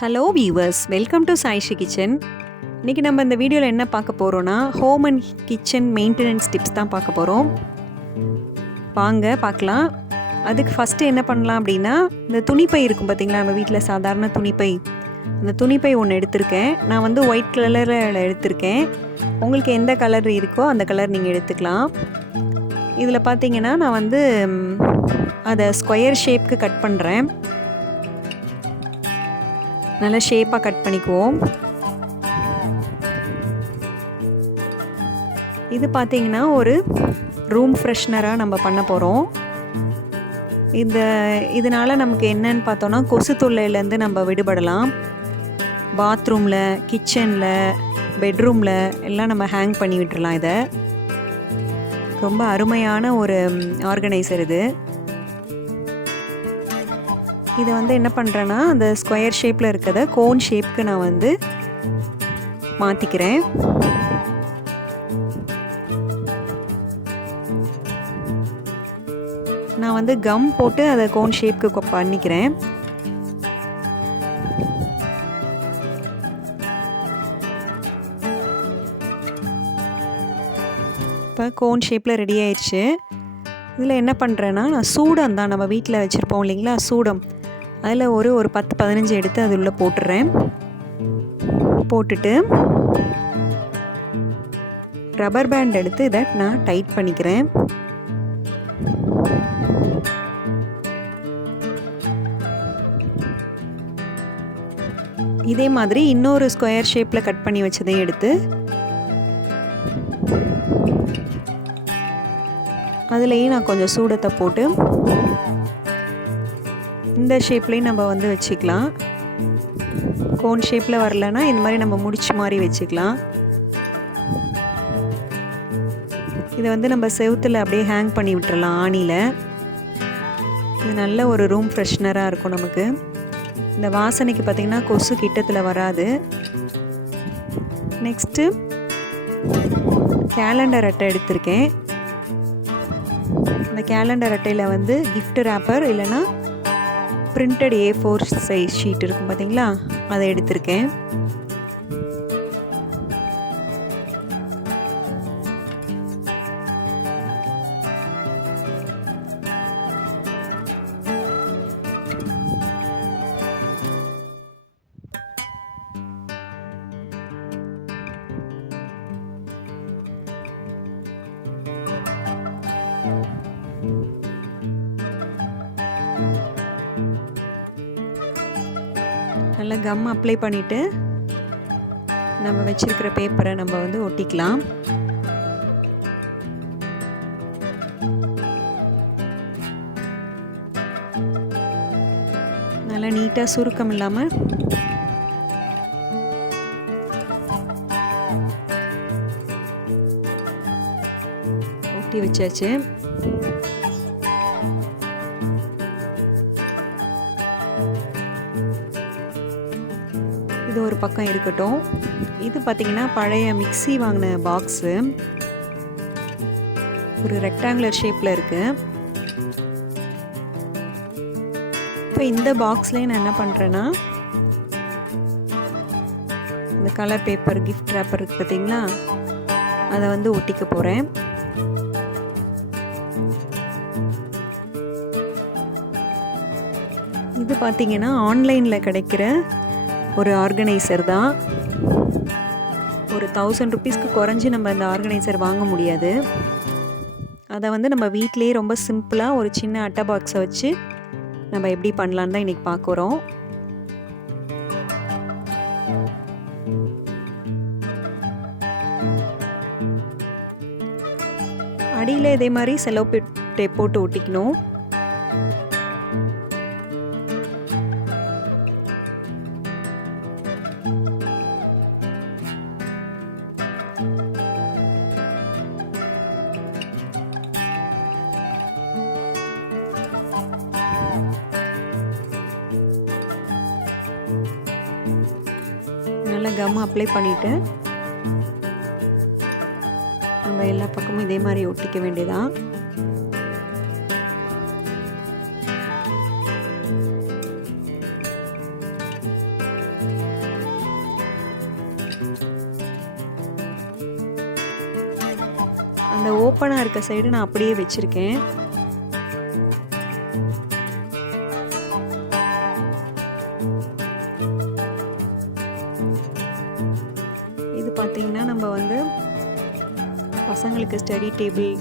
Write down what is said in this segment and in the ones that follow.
Hello viewers, welcome to Sai Sree Kitchen. இன்றைக்கி நம்ம இந்த வீடியோவில் என்ன பார்க்க போகிறோன்னா home and kitchen maintenance tips தான் பார்க்க போகிறோம். வாங்க பார்க்கலாம். அதுக்கு ஃபஸ்ட்டு என்ன பண்ணலாம் அப்படின்னா, இந்த துணிப்பை இருக்கும் பார்த்திங்களா, நம்ம வீட்டில் சாதாரண துணிப்பை, அந்த துணிப்பை ஒன்று எடுத்திருக்கேன். நான் வந்து ஒயிட் கலரில் எடுத்திருக்கேன். உங்களுக்கு எந்த கலர் இருக்கோ அந்த கலர் நீங்கள் எடுத்துக்கலாம். இதில் பார்த்திங்கன்னா நான் வந்து அதை ஸ்கொயர் ஷேப்க்கு கட் பண்ணுறேன். நல்லா ஷேப்பாக கட் பண்ணிக்குவோம். இது பார்த்திங்கன்னா ஒரு ரூம் ஃப்ரெஷ்னராக நம்ம பண்ண போகிறோம். இதனால் நமக்கு என்னன்னு பார்த்தோன்னா, கொசு தொல்லையிலேருந்து நம்ம விடுபடலாம். பாத்ரூமில், கிச்சனில், பெட்ரூமில் எல்லாம் நம்ம ஹேங் பண்ணி விட்டுறலாம். இதை ரொம்ப அருமையான ஒரு ஆர்கனைசர் இது. இதை வந்து என்ன பண்ணுறேன்னா, அந்த ஸ்கொயர் ஷேப்பில் இருக்கிறத கோன் ஷேப்க்கு நான் வந்து மாற்றிக்கிறேன். நான் வந்து கம் போட்டு அதை கோன் ஷேப்க்கு பண்ணிக்கிறேன். இப்போ கோன் ஷேப்பில் ரெடி ஆயிடுச்சு. இதில் என்ன பண்ணுறேன்னா, நான் சூடம் தான் நம்ம வீட்டில் வச்சுருப்போம் இல்லைங்களா, சூடம், அதில் ஒரு 10-15 எடுத்து அது உள்ளே போட்டுடுறேன். போட்டுட்டு ரப்பர் பேண்ட் எடுத்து இதை நான் டைட் பண்ணிக்கிறேன். இதே மாதிரி இன்னொரு ஸ்கொயர் ஷேப்பில் கட் பண்ணி வச்சதையும் எடுத்து அதுலேயும் நான் கொஞ்சம் சூடத்தை போட்டு இந்த ஷேப்லேயும் நம்ம வந்து வச்சுக்கலாம். கோன் ஷேப்பில் வரலன்னா இந்த மாதிரி நம்ம முடிச்சு மாதிரி வச்சுக்கலாம். இதை வந்து நம்ம செவுத்தில் அப்படியே ஹேங் பண்ணி விட்டுறலாம் ஆணியில். இது நல்ல ஒரு ரூம் ஃப்ரெஷ்னராக இருக்கும் நமக்கு. இந்த வாசனைக்கு பார்த்திங்கன்னா கொசு கிட்டத்தில் வராது. நெக்ஸ்ட்டு கேலண்டர் அட்டை எடுத்திருக்கேன். இந்த கேலண்டர் அட்டையில் வந்து கிஃப்ட் ரேப்பர் இல்லைன்னா பிரிண்டட் A4 சைஸ் ஷீட் இருக்கும் பார்த்தீங்களா, அதை எடுத்திருக்கேன். நல்லா கம் அப்ளை பண்ணிவிட்டு நம்ம வச்சுருக்கிற பேப்பரை நம்ம வந்து ஒட்டிக்கலாம். நல்லா நீட்டாக சுருக்கம் இல்லாமல் ஒட்டி வச்சாச்சு. இது ஒரு பக்கம் இருக்கட்டும். இது பார்த்திங்கன்னா பழைய மிக்ஸி வாங்கின பாக்ஸு, ஒரு ரெக்டாங்குலர் ஷேப்பில் இருக்குது. இப்போ இந்த பாக்ஸ்லேயே நான் என்ன பண்ணுறேன்னா, இந்த கலர் பேப்பர் கிஃப்ட் ரேப்பர் இருக்குது பார்த்திங்களா, அதை வந்து ஒட்டிக்க போகிறேன். இது பார்த்திங்கன்னா ஆன்லைனில் கிடைக்கிற ஒரு ஆர்கனைசர் தான். ஒரு 1000 ருபீஸ்க்கு குறைஞ்சி நம்ம இந்த ஆர்கனைசர் வாங்க முடியாது. அதை வந்து நம்ம வீட்டிலேயே ரொம்ப சிம்பிளாக ஒரு சின்ன அட்டை பாக்ஸை வச்சு நம்ம எப்படி பண்ணலான்னு தான் இன்றைக்கி பார்க்குறோம். அடியில் இதே மாதிரி செலோ டேப் போட்டு ஒட்டிக்கணும். நல்லா கம் அப்ளை பண்ணிவிட்டு நம்ம எல்லா பக்கமும் இதே மாதிரி ஒட்டிக்க வேண்டியதான். அந்த ஓப்பனாக இருக்க சைடு நான் அப்படியே வச்சுருக்கேன். இது பார்த்திங்கன்னா நம்ம வந்து பசங்களுக்கு study table,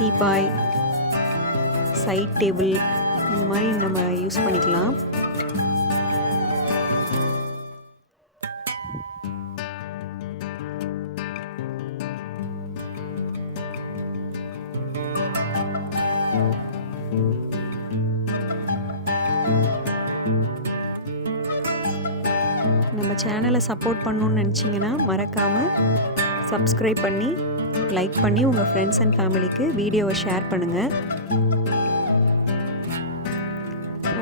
teapoy, side table இந்த மாதிரி நம்ம யூஸ் பண்ணிக்கலாம். நம்ம சேனலை சப்போர்ட் பண்ணணுன்னு நினச்சிங்கன்னா மறக்காமல் சப்ஸ்கிரைப் பண்ணி லைக் பண்ணி உங்கள் ஃப்ரெண்ட்ஸ் அண்ட் ஃபேமிலிக்கு வீடியோவை ஷேர் பண்ணுங்கள்.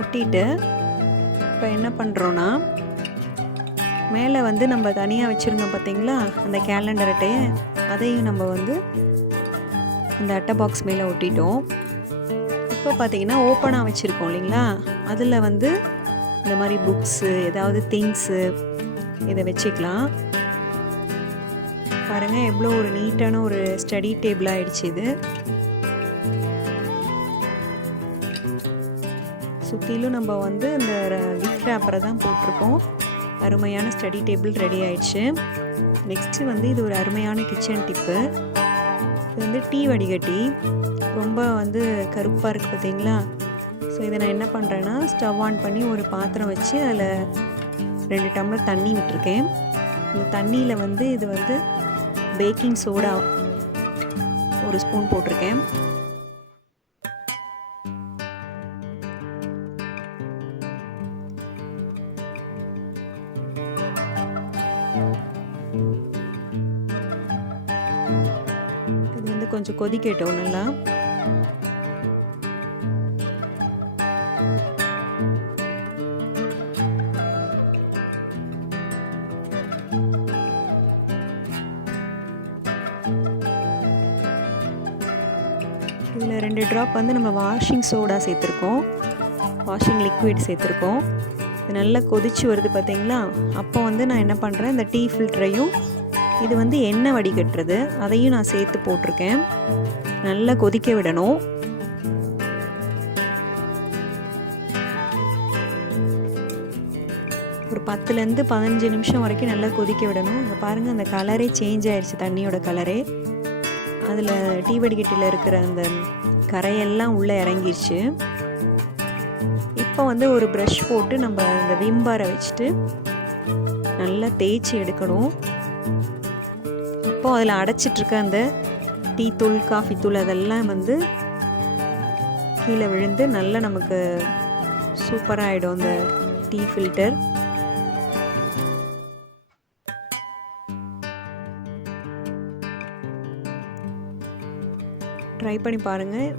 ஒட்டிட்டு இப்போ என்ன பண்ணுறோன்னா, மேலே வந்து நம்ம தனியாக வச்சுருந்தோம் பார்த்திங்களா அந்த கேலண்டர் அட்டையை, அதையும் நம்ம வந்து அந்த அட்டை பாக்ஸ் மேலே ஒட்டிட்டோம். இப்போ பார்த்திங்கன்னா ஓப்பனாக வச்சுருக்கோம் இல்லைங்களா, அதில் வந்து இந்த மாதிரி புக்ஸு, ஏதாவது திங்ஸு இதை வச்சுக்கலாம். பாருங்கள் எவ்வளோ ஒரு நீட்டான ஒரு ஸ்டடி டேபிள் ஆகிடுச்சு இது. சுற்றிலும் நம்ம வந்து இந்த கிஃப்ட் ரேப்பரை தான் போட்டிருக்கோம். அருமையான ஸ்டடி டேபிள் ரெடி ஆயிடுச்சு. நெக்ஸ்ட்டு வந்து இது ஒரு அருமையான கிச்சன் டிப்பு. இது வந்து டீ வடிகட்டி ரொம்ப வந்து கருப்பாக இருக்குது பார்த்தீங்களா. ஸோ இதை நான் என்ன பண்ணுறேன்னா, ஸ்டவ் ஆன் பண்ணி ஒரு பாத்திரம் வச்சு அதில் 2 டம்ளர் தண்ணி விட்டுருக்கேன். இந்த தண்ணியில் வந்து இது வந்து பேக்கிங் சோடா 1 ஸ்பூன் போட்டிருக்கேன். இது வந்து கொஞ்சம் கொதிக்கட்டும் நல்லா. இதில் 2 ட்ராப் வந்து நம்ம வாஷிங் சோடா சேர்த்துருக்கோம், வாஷிங் லிக்விட் சேர்த்துருக்கோம். இது நல்லா கொதிச்சு வருது பார்த்தீங்களா. அப்போ வந்து நான் என்ன பண்ணுறேன், இந்த டீ ஃபில்டரையும் இது வந்து எண்ணெய் வடிகட்டுறது அதையும் நான் சேர்த்து போட்டிருக்கேன். நல்லா கொதிக்க விடணும். ஒரு 10லேருந்து 15 நிமிஷம் வரைக்கும் நல்லா கொதிக்க விடணும். இங்கே பாருங்கள் அந்த கலரே சேஞ்ச் ஆயிடுச்சு, தண்ணியோட கலரே. அதில் டீ வடிகட்டியில் இருக்கிற அந்த கரையெல்லாம் உள்ளே இறங்கிருச்சு. இப்போ வந்து ஒரு ப்ரஷ் போட்டு நம்ம அந்த விம் பாரை வச்சுட்டு நல்லா தேய்ச்சி எடுக்கணும். அப்போது அதில் அடைச்சிட்ருக்க அந்த டீ தூள், காஃபி தூள் அதெல்லாம் வந்து கீழே விழுந்து நல்லா நமக்கு சூப்பராக ஆகிடும் அந்த டீ ஃபில்டர். ட்ரை பண்ணி பாருங்கள்.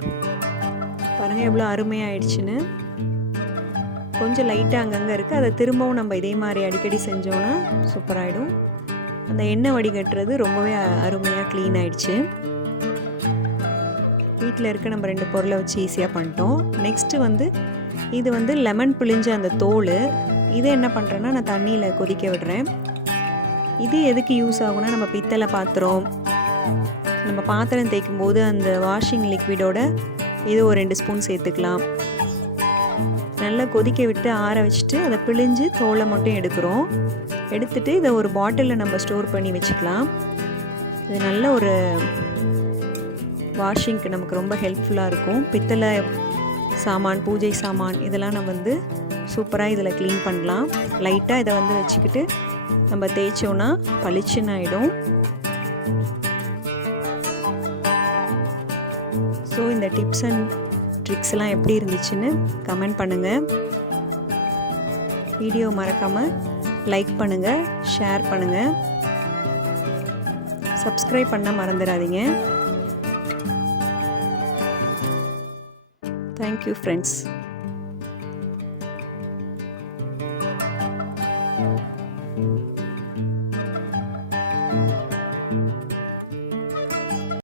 பாருங்கள் எவ்வளோ அருமையாகிடுச்சுன்னு. கொஞ்சம் லைட்டாக அங்கங்கே இருக்குது, அதை திரும்பவும் நம்ம இதே மாதிரி அடிக்கடி செஞ்சோன்னா சூப்பராகிடும். அந்த எண்ணெய் வடிகட்டுறது ரொம்பவே அருமையாக க்ளீன் ஆகிடுச்சு. வீட்டில் இருக்க நம்ம 2 பொருளை வச்சு ஈஸியாக பண்ணிட்டோம். நெக்ஸ்ட்டு வந்து இது வந்து லெமன் பிழிஞ்ச அந்த தோல், இதை என்ன பண்ணுறேன்னா நான் தண்ணியில் கொதிக்க விடுறேன். இது எதுக்கு யூஸ் ஆகும்னா, நம்ம பித்தளை பாத்திரம், நம்ம பாத்திரம் தேய்க்கும் போது அந்த வாஷிங் லிக்விடோட இது ஒரு 2 ஸ்பூன் சேர்த்துக்கலாம். நல்லா கொதிக்க விட்டு ஆற வச்சுட்டு அதை பிழிஞ்சு தோலை மட்டும் எடுக்கிறோம். எடுத்துட்டு இதை ஒரு பாட்டிலில் நம்ம ஸ்டோர் பண்ணி வச்சுக்கலாம். இது நல்ல ஒரு வாஷிங்க்கு நமக்கு ரொம்ப ஹெல்ப்ஃபுல்லாக இருக்கும். பித்தளை சாமான், பூஜை சாமான் இதெல்லாம் நம்ம வந்து சூப்பராக இதில் க்ளீன் பண்ணலாம். லைட்டாக இதை வந்து வச்சுக்கிட்டு நம்ம தேய்ச்சோன்னா பளிச்சுன்னு ஆகிடும். ஸோ இந்த டிப்ஸ் அண்ட் ட்ரிக்ஸ்லாம் எப்படி இருந்துச்சுன்னு கமெண்ட் பண்ணுங்கள். வீடியோ மறக்காமல் லைக் பண்ணுங்கள், ஷேர் பண்ணுங்கள், சப்ஸ்கிரைப் பண்ண மறந்துடாதீங்க. Thank you friends.